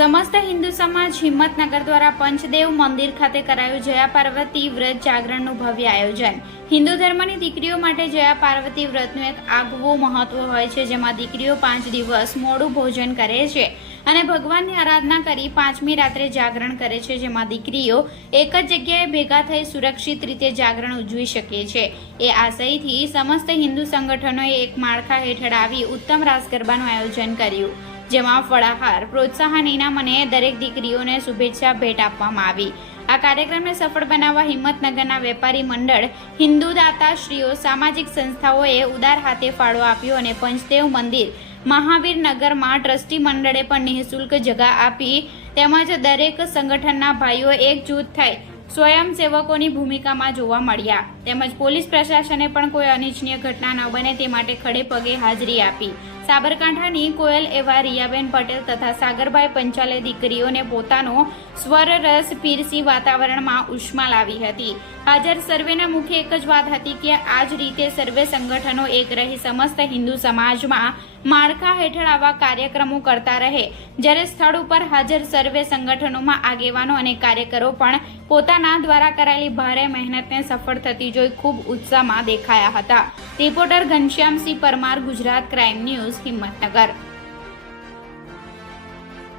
સમસ્ત હિન્દુ સમાજ હિંમતનગર દ્વારા પંચદેવ મંદિર ખાતે કરાયું જયા પાર્વતી વ્રત જાગરણનું ભવ્ય આયોજન. હિન્દુ ધર્મની દીકરીઓ માટે જયા પાર્વતી વ્રતનું એક આગવું મહત્વ હોય છે, જેમાં દીકરીઓ પાંચ દિવસ મોડું ભોજન કરે છે અને ભગવાનની આરાધના કરી પાંચમી રાત્રે જાગરણ કરે છે, જેમાં દીકરીઓ એક જ જગ્યાએ ભેગા થઈ સુરક્ષિત રીતે જાગરણ ઉજવી શકે છે. એ આશયથી સમસ્ત હિન્દુ સંગઠનોએ એક માળખા હેઠળ આવી ઉત્તમ રાસ ગરબાનું આયોજન કર્યું. જેમાં ફળાહાર, પ્રોત્સાહન, ઇનામ અને દરેક દીકરીઓને શુભેચ્છા ભેટ આપવામાં આવી. આ કાર્યક્રમને સફળ બનાવવા હિંમતનગરના વેપારી મંડળ હિન્દુ દાતાશ્રીઓ સામાજિક સંસ્થાઓએ ઉદાર હાથે ફાળો આપ્યો અને પંચદેવ મંદિર મહાવીરનગરમાં ટ્રસ્ટી મંડળે પણ નિઃશુલ્ક જગા આપી તેમજ દરેક સંગઠનના ભાઈઓ એકજૂથ થઈ સ્વયંસેવકોની ભૂમિકામાં જોવા મળ્યા. તેમજ પોલીસ પ્રશાસને પણ કોઈ અનિચ્છનીય ઘટના ન બને તે માટે ખડે પગે હાજરી આપી. સાબરકાંઠાની કોયલ એવા રિયાબેન પટેલ તથા સાગરભાઈ પંચાલે દીકરીઓને પોતાનો સ્વર રસ પીરસી વાતાવરણમાં ઉષ્મા લાવી હતી. હાજર સર્વેના મુખ્ય એક જ વાત હતી કે આ જ રીતે સર્વે સંગઠનો એક રહી સમસ્ત હિન્દુ સમાજમાં માળખા હેઠળ આવા કાર્યક્રમો કરતા રહે. જ્યારે સ્થળ ઉપર હાજર સર્વે સંગઠનોમાં આગેવાનો અને કાર્યકરો પણ પોતાના દ્વારા કરાયેલી ભારે મહેનતને સફળ થતી જોઈ ખૂબ ઉત્સાહમાં દેખાયા હતા. Reporter Ghanshyamsinh Parmar, Gujarat crime news, Himmatnagar.